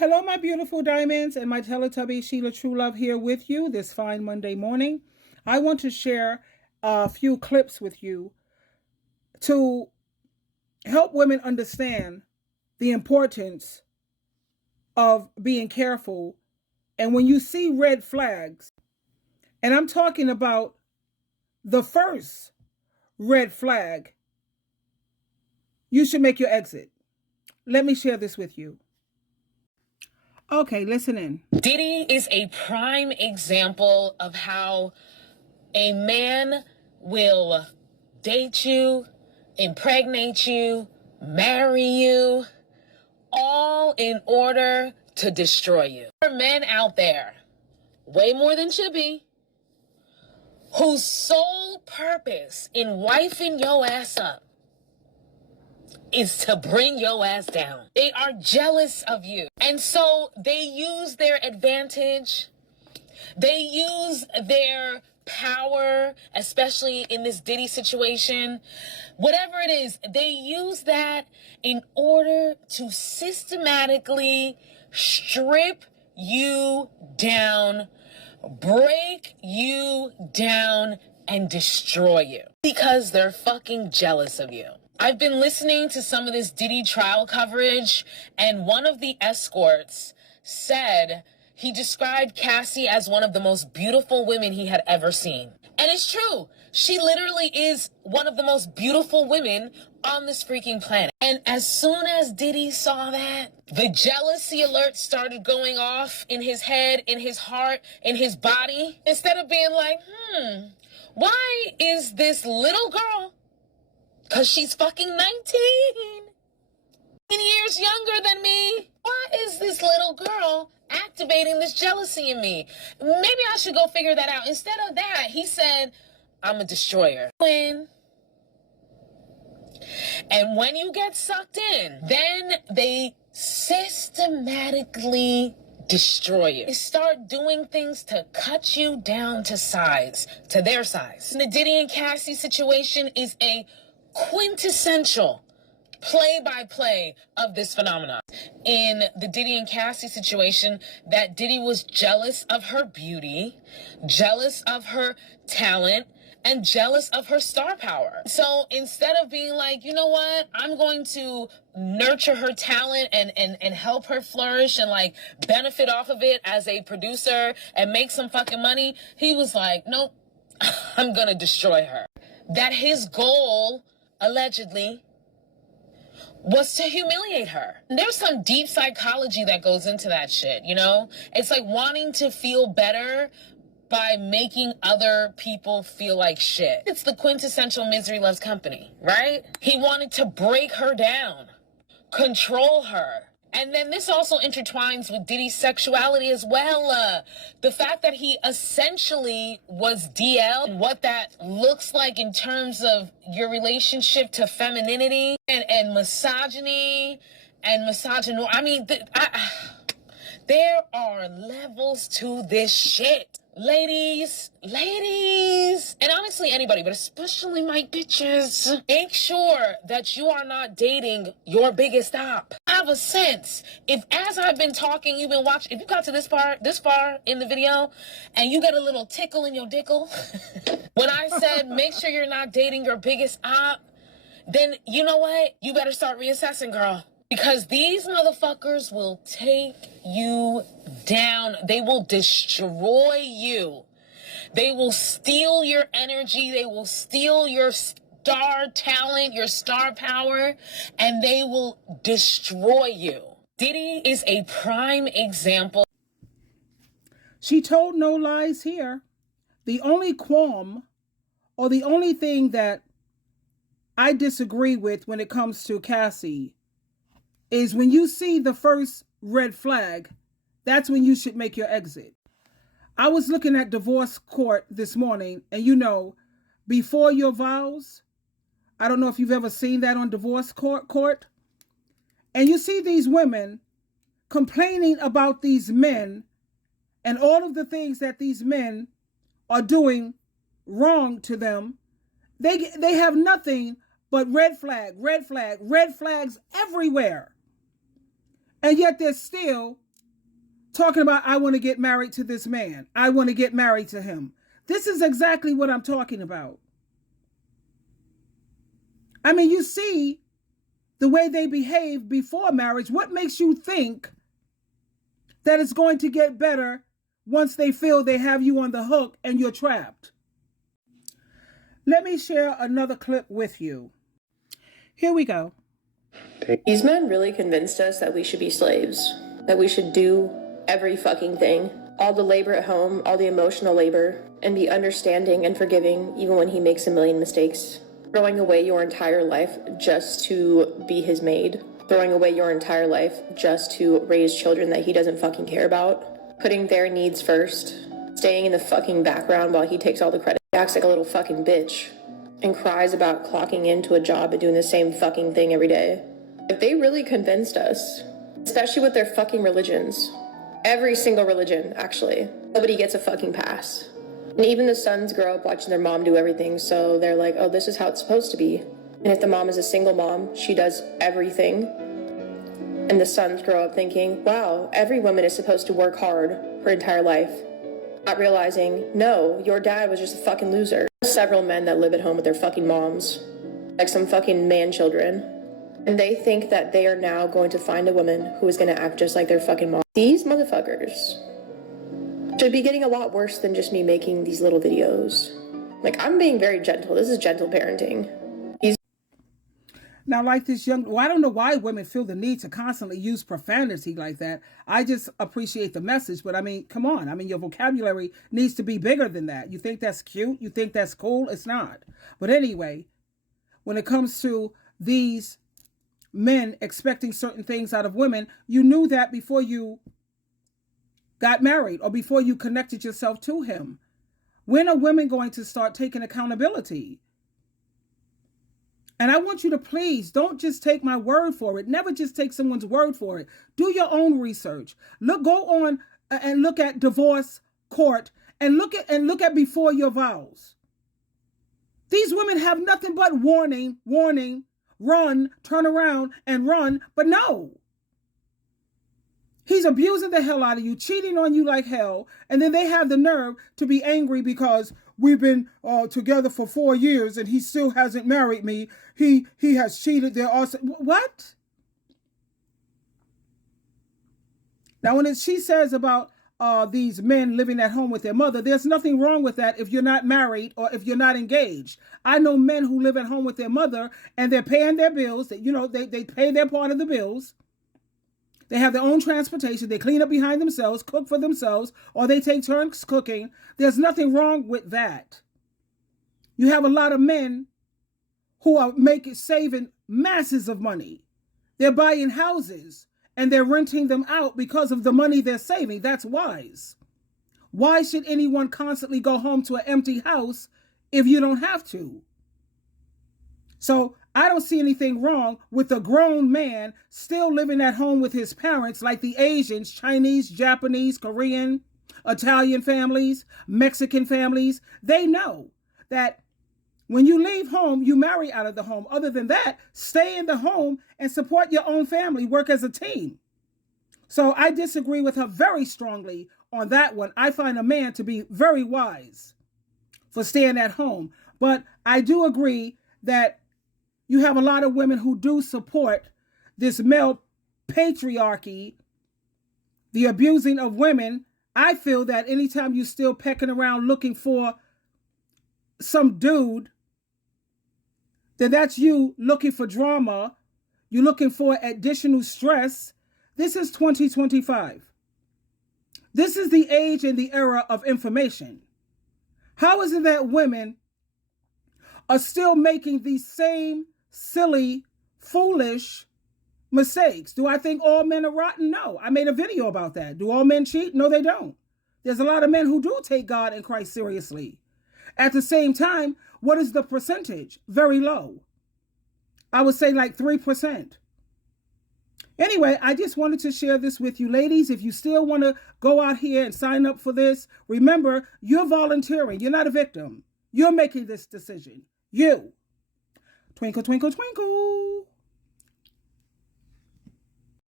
Hello, my beautiful diamonds and my Teletubby SheilaTruelove here with you this fine Monday morning. I want to share a few clips with you to help women understand the importance of being careful. And when you see red flags, and I'm talking about the first red flag, you should make your exit. Let me share this with you. Okay, listen in. Diddy is a prime example of how a man will date you, impregnate you, marry you, all in order to destroy you. There are men out there, way more than should be, whose sole purpose in wifing your ass up is to bring your ass down. They are jealous of you. And so they use their advantage. They use their power, especially in this Diddy situation. Whatever it is, they use that in order to systematically strip you down, break you down, and destroy you. Because they're fucking jealous of you. I've been listening to some of this Diddy trial coverage, and one of the escorts said he described Cassie as one of the most beautiful women he had ever seen. And it's true. She literally is one of the most beautiful women on this freaking planet. And as soon as Diddy saw that, the jealousy alert started going off in his head, in his heart, in his body. Instead of being like, why is this little girl, because she's fucking 19 years younger than me, why is this little girl activating this jealousy in me? Maybe I should go figure that out. Instead of that, he said, I'm a destroyer. And when you get sucked in, then they systematically destroy you. They start doing things to cut you down to size, to their size. The Diddy and Cassie situation is a quintessential play-by-play of this phenomenon. In the Diddy and Cassie situation, that Diddy was jealous of her beauty, jealous of her talent, and jealous of her star power. So instead of being like, you know what, I'm going to nurture her talent and help her flourish and like benefit off of it as a producer and make some fucking money, he was like, nope, I'm gonna destroy her. That his goal, allegedly, was to humiliate her. There's some deep psychology that goes into that shit, you know? It's like wanting to feel better by making other people feel like shit. It's the quintessential misery loves company, right? He wanted to break her down, control her. And then this also intertwines with Diddy's sexuality as well. The fact that he essentially was DL, and what that looks like in terms of your relationship to femininity and misogyny and misogyny. I mean, there are levels to this shit. Ladies, and honestly anybody, but especially my bitches, make sure that you are not dating your biggest op. Have a sense. If as I've been talking, you've been watching, if you got to this far in the video, and you get a little tickle in your dickle, when I said make sure you're not dating your biggest op, then you know what? You better start reassessing, girl. Because these motherfuckers will take you down. They will destroy you. They will steal your energy. They will steal your star talent, your star power, and they will destroy you. Diddy is a prime example. She told no lies here. The only qualm, or the only thing that I disagree with when it comes to Cassie, is when you see the first red flag, that's when you should make your exit. I was looking at divorce court this morning, and you know, before your vows, I don't know if you've ever seen that on divorce court, and you see these women complaining about these men and all of the things that these men are doing wrong to them. They have nothing but red flags everywhere. And yet they're still talking about, I want to get married to this man. I want to get married to him. This is exactly what I'm talking about. I mean, you see the way they behave before marriage. What makes you think that it's going to get better once they feel they have you on the hook and you're trapped? Let me share another clip with you. Here we go. These men really convinced us that we should be slaves, that we should do every fucking thing, all the labor at home, all the emotional labor, and be understanding and forgiving even when he makes a million mistakes. Throwing away your entire life just to be his maid. Throwing away your entire life just to raise children that he doesn't fucking care about. Putting their needs first. Staying in the fucking background while he takes all the credit. He acts like a little fucking bitch and cries about clocking into a job and doing the same fucking thing every day. If they really convinced us, especially with their fucking religions, every single religion, actually, nobody gets a fucking pass. And even the sons grow up watching their mom do everything, so they're like, oh, this is how it's supposed to be. And if the mom is a single mom, she does everything. And the sons grow up thinking, wow, every woman is supposed to work hard her entire life. Not realizing, no, your dad was just a fucking loser. Several men that live at home with their fucking moms, like some fucking man children. And they think that they are now going to find a woman who is going to act just like their fucking mom. These motherfuckers should be getting a lot worse than just me making these little videos. Like, I'm being very gentle. This is gentle parenting. Now, like this young, well, I don't know why women feel the need to constantly use profanity like that. I just appreciate the message, but I mean, come on. I mean, your vocabulary needs to be bigger than that. You think that's cute? You think that's cool? It's not. But anyway, when it comes to these men expecting certain things out of women, you knew that before you got married or before you connected yourself to him. When are women going to start taking accountability? And I want you to please don't just take my word for it. Never just take someone's word for it. Do your own research. Go on and look at divorce court and look at before your vows. These women have nothing but warning, run, turn around and run, but no. He's abusing the hell out of you, cheating on you like hell, and then they have the nerve to be angry because we've been together for 4 years and he still hasn't married me. He has cheated. They're also what? Now, when she says about these men living at home with their mother, there's nothing wrong with that if you're not married or if you're not engaged. I know men who live at home with their mother and they're paying their bills. That they pay their part of the bills. They have their own transportation. They clean up behind themselves, cook for themselves, or they take turns cooking. There's nothing wrong with that. You have a lot of men who are saving masses of money. They're buying houses and they're renting them out because of the money they're saving. That's wise. Why should anyone constantly go home to an empty house if you don't have to? So I don't see anything wrong with a grown man still living at home with his parents like the Asians, Chinese, Japanese, Korean, Italian families, Mexican families. They know that when you leave home, you marry out of the home. Other than that, stay in the home and support your own family. Work as a team. So I disagree with her very strongly on that one. I find a man to be very wise for staying at home. But I do agree that you have a lot of women who do support this male patriarchy, the abusing of women. I feel that anytime you're still pecking around looking for some dude, then that's you looking for drama. You're looking for additional stress. This is 2025. This is the age and the era of information. How is it that women are still making these same silly, foolish mistakes? Do I think all men are rotten? No. I made a video about that. Do all men cheat? No, they don't. There's a lot of men who do take God and Christ seriously. At the same time, what is the percentage? Very low. I would say like 3%. Anyway, I just wanted to share this with you, ladies. If you still want to go out here and sign up for this, remember, you're volunteering. You're not a victim. You're making this decision. You. Twinkle, twinkle, twinkle.